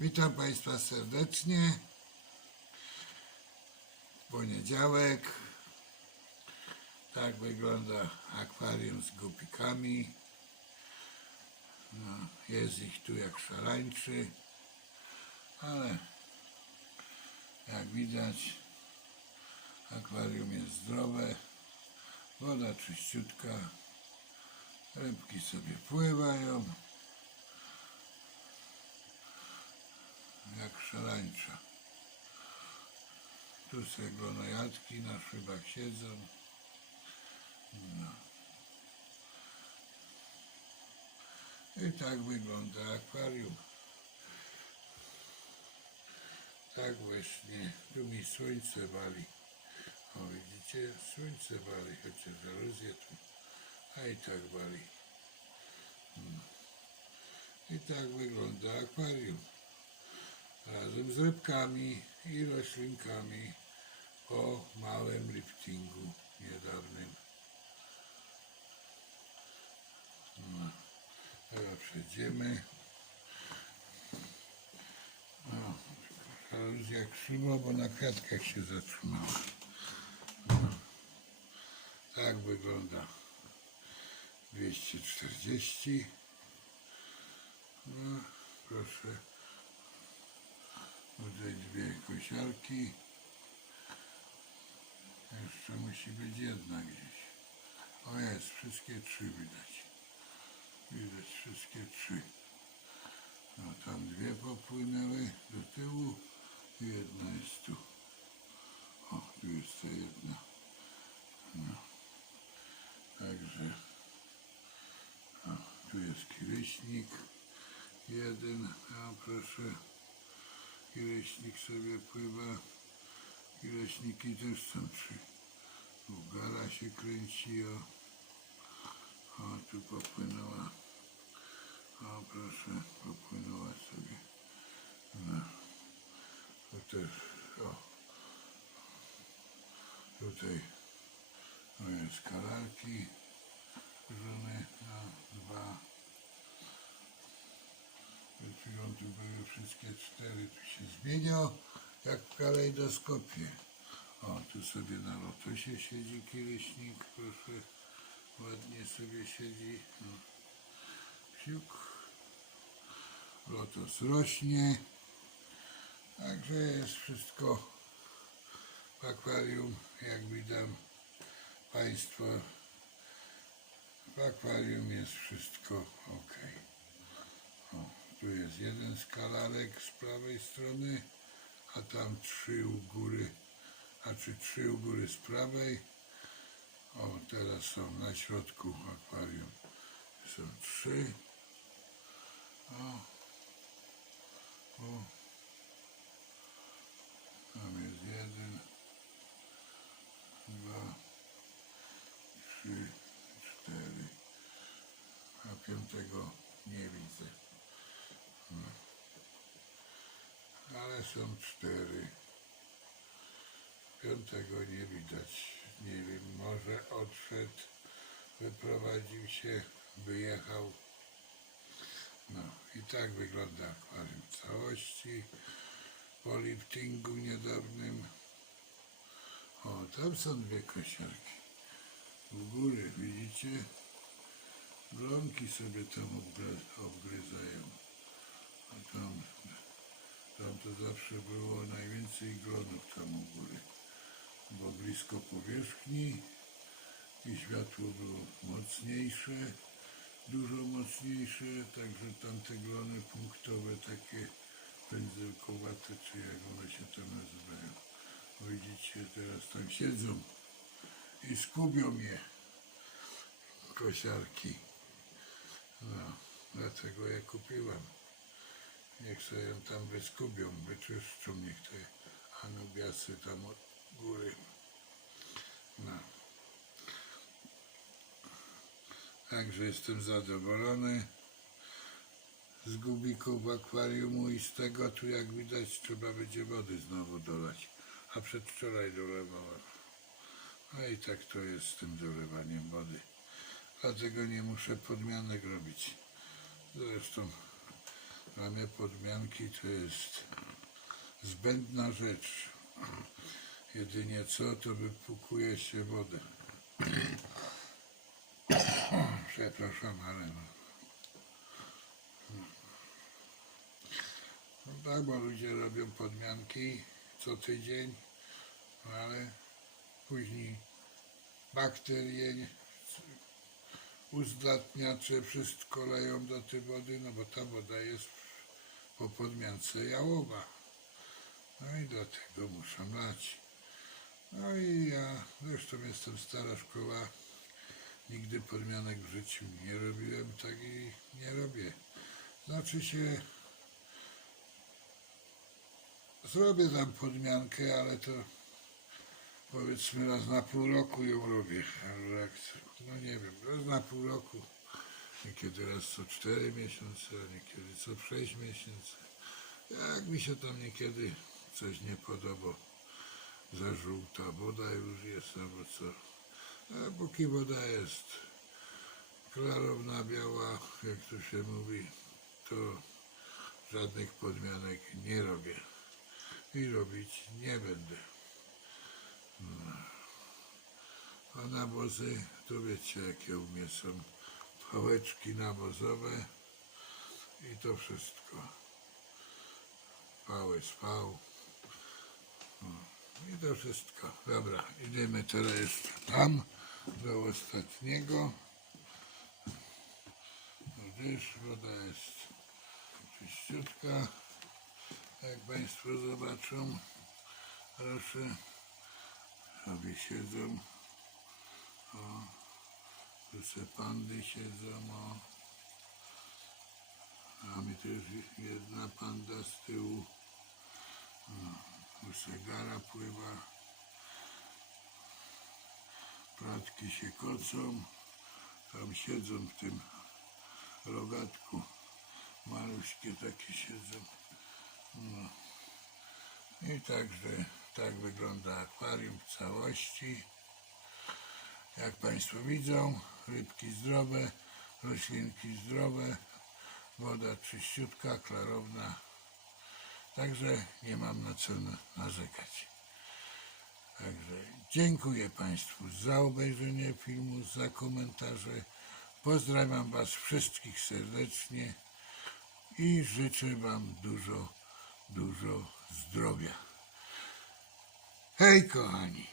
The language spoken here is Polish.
Witam Państwa serdecznie. Poniedziałek. Tak wygląda akwarium z gupikami. No, jest ich tu jak szarańczy, ale jak widać akwarium jest zdrowe, woda czyściutka, rybki sobie pływają. jak szarańcza. Sobie glonojadki na szybach siedzą. No. I tak wygląda akwarium. Tak właśnie, tu mi słońce wali. O widzicie, słońce wali, chociaż żaluzję tu, a i tak wali. No. I tak wygląda akwarium razem z rybkami i roślinkami po małym liftingu niedawnym. No, teraz przejdziemy. No, żaluzja krzywo, bo na kwiatkach się zatrzymała. No, tak wygląda 240. No, proszę. Tutaj dwie kosiarki. Jeszcze musi być jedna gdzieś. O jest, wszystkie trzy widać. Widać wszystkie trzy. No tam dwie popłynęły do tyłu i jedna jest tu. O, tu jest ta jedna. No. Także o, tu jest kiryśnik jeden, a proszę Kileśnik sobie pływa. Kileśniki też są trzy. Tu gala się kręci, o. Tu popłynęła. O, proszę, popłynęła sobie. No. Tu też, o. Tutaj, o jest kalarki. Żony, no, dwa. Przed chwilą tu były wszystkie cztery, tu się zmieniał jak w kalejdoskopie. O, tu sobie na lotosie siedzi kiryśnik, proszę, ładnie sobie siedzi. No. Siuk. Lotos rośnie, także jest wszystko w akwarium, jak widam Państwo, w akwarium jest wszystko ok. O, tu jest jeden skalarek z prawej strony, a tam trzy u góry, a czy trzy u góry z prawej. O, teraz są na środku akwarium. Są trzy. O, o. Tam jest jeden, dwa, trzy, cztery. A piątego nie widzę. ale są cztery. Piątego nie widać. Nie wiem, może odszedł, wyprowadził się, wyjechał. No i tak wygląda akwarium w całości. Po liftingu niedawnym. O, tam są dwie kosiarki. U góry, widzicie? Glonki sobie tam obgry- obgryzają. A tam tam to zawsze było najwięcej glonów tam u góry, bo blisko powierzchni i światło było mocniejsze, dużo mocniejsze, także tamte glony punktowe takie pędzelkowate, czy jak one się tam nazywają. Widzicie, teraz tam siedzą i skubią je kosiarki. No, dlatego je kupiłam. Niech sobie ją tam wyskubią, wyczyszczą, niech te anubiasy tam od góry. No. Także jestem zadowolony z gubików akwariumu i z tego tu jak widać trzeba będzie wody znowu dolać. A przedwczoraj dolewałem. No i tak to jest z tym dolewaniem wody. Dlatego nie muszę podmianek robić. Zresztą Dla podmianki to jest zbędna rzecz. Jedynie co, to wypłukuje się wodę. Przepraszam, ale no. No tak, bo ludzie robią podmianki co tydzień, no ale później bakterie, uzdatniacze, wszystko leją do tej wody, no bo ta woda jest po podmiance jałowa. No i do tego muszę lać. No i ja zresztą jestem stara szkoła. Nigdy podmianek w życiu nie robiłem, tak i nie robię. Znaczy się zrobię tam podmiankę, ale to powiedzmy raz na pół roku ją robię. No nie wiem, raz na pół roku. Niekiedy raz co cztery miesiące, a niekiedy co sześć miesięcy. Jak mi się tam niekiedy coś nie podoba, za żółta woda już jest albo co. A póki woda jest klarowna, biała, jak to się mówi, to żadnych podmianek nie robię i robić nie będę. No. A nawozy, to wiecie jakie u mnie są pałeczki nawozowe i to wszystko. Pałę spał. I to wszystko. Dobra, idziemy teraz tam do ostatniego. Gdzieś woda jest czyściutka. Jak Państwo zobaczą, proszę, sobie siedzą. O, tu se pandy siedzą. O. A mi też jedna panda z tyłu. Tu segara pływa. Pratki się kocą. Tam siedzą w tym rogatku. Maluśkie takie siedzą. No. I także tak wygląda akwarium w całości. Jak Państwo widzą, rybki zdrowe, roślinki zdrowe, woda czyściutka, klarowna. Także nie mam na co na- narzekać. Także dziękuję Państwu za obejrzenie filmu, za komentarze. Pozdrawiam Was wszystkich serdecznie i życzę Wam dużo, dużo zdrowia. Hej kochani!